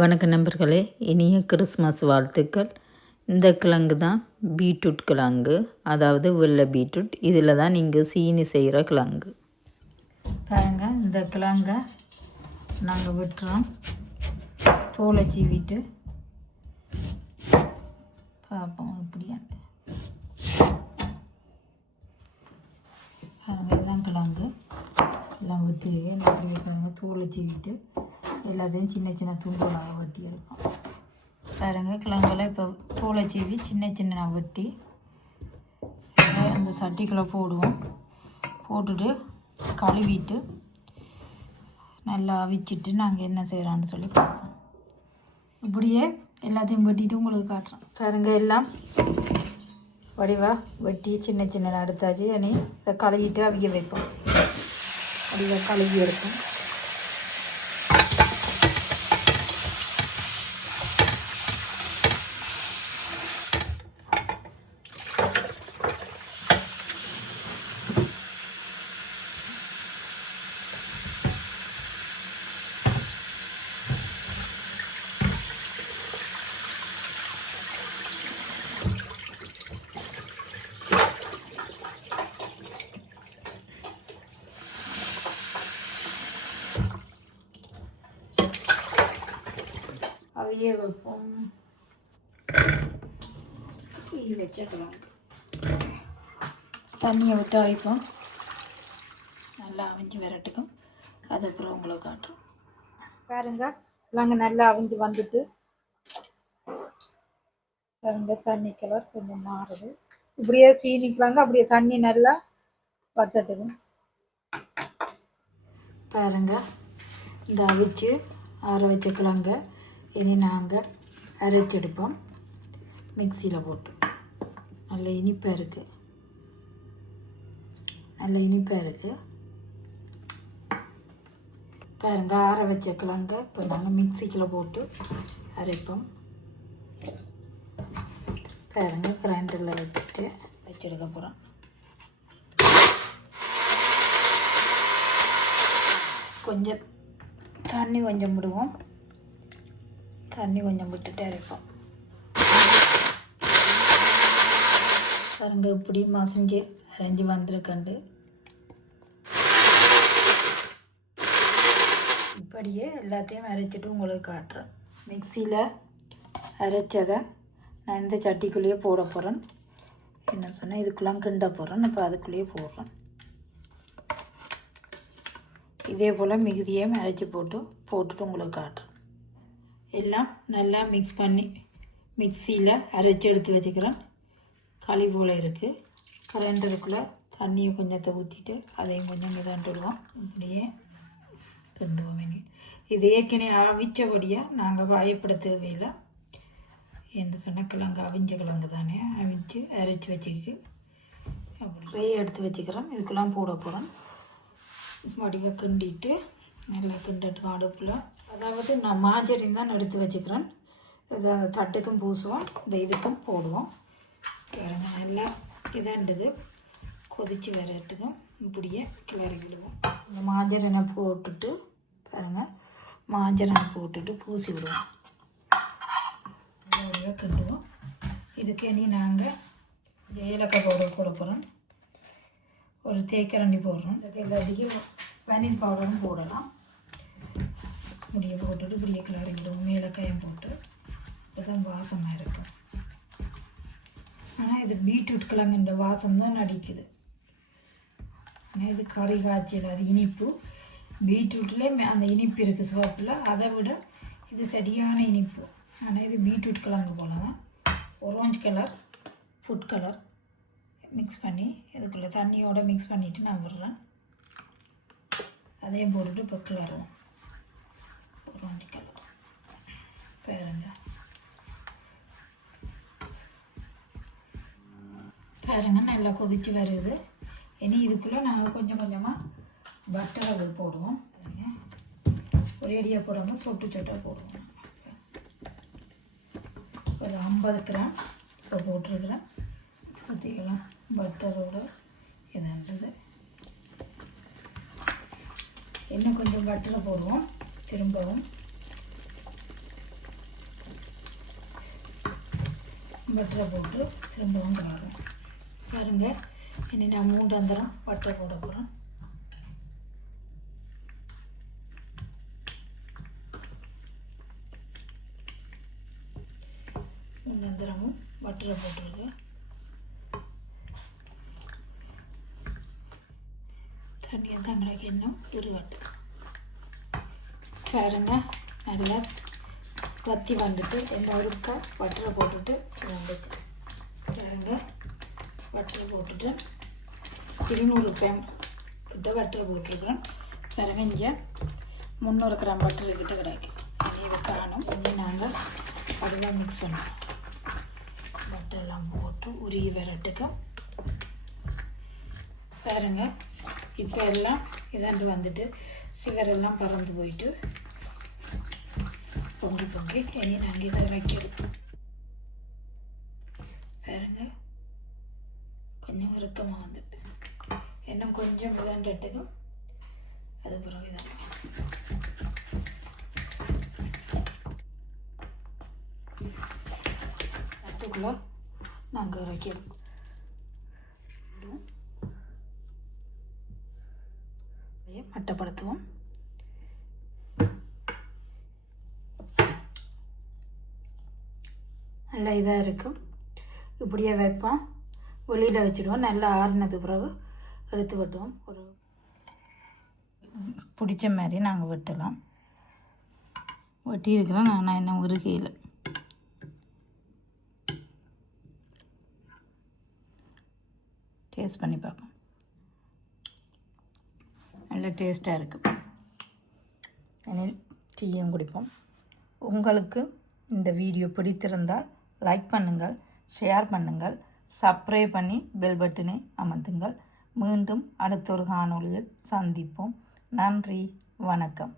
வணக்க நண்பர்களே, இனிய கிறிஸ்மஸ் வாழ்த்துக்கள். இந்த கிழங்கு தான் பீட்ரூட் கிழங்கு, அதாவது வெள்ளை பீட்ரூட். இதில் தான் நீங்கள் சீனி செய்கிற கிழங்கு. பாருங்க, இந்த கிழங்கை நாங்கள் விட்டுறோம். தோலை சீவிட்டு பார்ப்போம் எப்படியாண்டு. பாருங்க, இதுதான் கிழங்கு எல்லாம் வெட்டி இப்படி பாருங்கள். தோலை சீவிட்டு எல்லாத்தையும் சின்ன சின்ன துண்டுகளாக வெட்டி எடுப்போம். பாருங்கள், கிழங்குல இப்போ தோலை சீவி சின்ன சின்ன வெட்டி அந்த சட்டிக்குள்ளே போடுவோம். போட்டுட்டு கழுவிட்டு நல்லா அவிச்சிட்டு நாங்கள் என்ன செய்கிறோன்னு சொல்லி பார்ப்போம். இப்படியே எல்லாத்தையும் வெட்டிட்டு உங்களுக்கு காட்டுறோம். பாருங்கள், எல்லாம் வடிவாக வெட்டி சின்ன சின்ன எடுத்தாச்சு. இனி இதை கழுவிட்டு அவிய வைப்போம். வடிவாக கழுவி எடுப்போம். அவையே வைப்போம். வச்சுக்கலாம். தண்ணியை விட்டு அவைப்போம். நல்லா அவிஞ்சு வரட்டுக்கும். அதுக்கப்புறம் உங்களை காட்டுறோம். பாருங்க, நாங்கள் நல்லா அவிஞ்சு வந்துட்டு பாருங்க, தண்ணி கலர் கொஞ்சம் மாறுது. இப்படியே சீனிக்கலாங்க. அப்படியே தண்ணி நல்லா வத்தட்டுக்கும். பாருங்க, இந்த அவிச்சு ஆற வச்சுக்கலாங்க. இனி நாங்கள் அரைச்செடுப்போம் மிக்சியில் போட்டு. நல்ல இனிப்பாக இருக்குது, நல்ல இனிப்பாக இருக்குது. பாருங்க, ஆற வச்சுக்கலாங்க. இப்போ நாங்கள் மிக்சிக்குள்ளே போட்டு அரைப்போம். பாருங்க, கிரைண்டரில் வச்செடுக்க போகிறோம். கொஞ்சம் தண்ணி கொஞ்சம் விடுவோம். தண்ணி கொஞ்சம் விட்டுட்டு அரைப்போம். பாருங்க, இப்படி மசஞ்சு அரைஞ்சி வந்திருக்கண்டு. இப்படியே எல்லாத்தையும் அரைச்சிட்டு உங்களுக்கு காட்டுறேன். மிக்சியில் அரைச்சதை நான் இந்த சட்டிக்குள்ளேயே போட போகிறேன். என்ன சொன்னால் இதுக்குள்ளே கிண்ட போகிறேன். இப்போ அதுக்குள்ளேயே போடுறேன். இதே போல் மிகுதியும் அரைச்சி போட்டுட்டு உங்களுக்கு காட்டுறேன். எல்லாம் நல்லா மிக்ஸ் பண்ணி மிக்சியில் அரைச்சி எடுத்து வச்சுக்கிறேன். களி போல் இருக்குது. கிரைண்டருக்குள்ளே தண்ணியை கொஞ்சத்தை ஊற்றிட்டு அதையும் கொஞ்சம் மிதண்டுடுவோம். இப்படியே கிண்டுவோம். இது ஏற்கனவே அவிச்சபடியாக நாங்கள் பயப்பட தேவையில்லை. என்று சொன்னால் கிழங்கு அவிஞ்ச கிழங்கு தானே, அவிச்சு அரைச்சி வச்சுக்கு அப்படியே எடுத்து வச்சுக்கிறேன். இதுக்கெல்லாம் போட போகிறேன். வடிவாக கிண்டிட்டு நல்லா கிண்டட்டு அடுப்பில். அதாவது நான் மாஜரின் தான் எடுத்து வச்சுக்கிறேன். இதை தட்டுக்கும் பூசுவோம், இந்த இதுக்கும் போடுவோம். பாருங்க, நல்லா இதாண்டுது கொதித்து வரட்டுக்கும் இப்படியே கிளறி விடுவோம். இந்த மாஜரினை போட்டுட்டு பாருங்கள், மாஜரினை போட்டுட்டு பூசி விடுவோம். வடிவாக கிண்டுவோம். இதுக்கு இனி நாங்கள் ஏலக்காய் பவுடர் போட போகிறோம். ஒரு தேக்கரண்டி போடுறோம். இதுக்கு எல்லாத்துக்கும் வெனில் பவுடரும் போடலாம். முடியை போட்டுட்டு இப்படியே கிளறி விடுவோம். ஏலக்காயம் போட்டு இதுதான் வாசமாக இருக்கும். ஆனால் இது பீட்ரூட் கிழங்குன்ற வாசம் தான் அடிக்குது. ஆனால் இது கறி காய்ச்சல், அது இனிப்பு. பீட்ரூட்லேயே அந்த இனிப்பு இருக்குது சிவப்பில், அதை விட இது சரியான இனிப்பு. ஆனால் இது பீட்ரூட் கிழங்கு போல் தான். Orange colour food colour mix பண்ணி இதுக்குள்ளே தண்ணியோடு மிக்ஸ் பண்ணிவிட்டு நான் விடுறேன். அதையும் போட்டுட்டு இப்போ கிளறுவோம். ஆரஞ்சு கலர் பாருங்க. பாருங்க, நல்லா கொதித்து வருது. இனி இதுக்குள்ளே நாங்கள் கொஞ்சம் கொஞ்சமாக பட்டரை போடுவோம். பாருங்க, ஒரு அடியாக போடாமல் சொட்டு சொட்டாக போடுவோம். ஒரு 50 கிராம் இப்போ போட்டிருக்கிறேன். ஊற்றிக்கலாம். பட்டரோட இதுன்றது இன்னும் கொஞ்சம் பட்டரை போடுவோம். திரும்பவும் பட்டரை போட்டு திரும்பவும் காரம் பாருங்கள். இனி நான் 3 அந்தரம் பட்டரை போட போகிறேன். அந்தரமும் பட்டரை போட்டிருக்கு. தண்ணியை தங்களுக்கு இன்னும் இருகட்டு பாருங்க. நல்லா வத்தி வந்துட்டு என்ன ஒருக்கா பட்டரை போட்டுட்டு வந்துட்டு பாருங்க. பட்டரை போட்டுட்டு 200 கிராம் கிட்ட பட்டரை போட்டிருக்கிறேன். பாருங்க இங்கே 300 கிராம் பட்டர் கிட்ட கிடைக்கும். இதை காணும். இனி நாங்கள் அதெல்லாம் மிக்ஸ் பண்ணோம். பட்டரெல்லாம் போட்டு உருகி வரட்டுக்கு பாருங்க. இப்போ எல்லாம் இதாண்டு வந்துட்டு சிகரெல்லாம் பறந்து போயிட்டு பொங்கி பொங்கி இனி நாங்கள் இதை இறக்கி எடுப்போம். பாருங்க கொஞ்சம் இறுக்கமாக வந்துட்டு இன்னும் கொஞ்சம் இதாண்டுட்டுக்கும் அது பிறகு இதான் அதுக்குள்ளே நாங்கள் இறக்கி எடுப்போம். மட்டப்படுத்துவோம். நல்லா இதாக இருக்கும். இப்படியே வைப்போம். வெளியில் வச்சுடுவோம். நல்லா ஆறினது பிறகு எடுத்து வெட்டுவோம். ஒரு பிடிச்ச மாதிரி நாங்கள் வெட்டலாம். வெட்டி இருக்கிறோம். நான் என்ன உருகையில் டேஸ்ட் பண்ணி பார்ப்போம். நல்ல டேஸ்ட்டாக இருக்குது. டீயும் குடிப்போம். உங்களுக்கு இந்த வீடியோ பிடித்திருந்தால் லைக் பண்ணுங்கள், ஷேர் பண்ணுங்கள், சப்ஸ்கிரைப் பண்ணி பெல் பட்டனை அமர்த்துங்கள். மீண்டும் அடுத்த ஒரு காணொளியில் சந்திப்போம். நன்றி, வணக்கம்.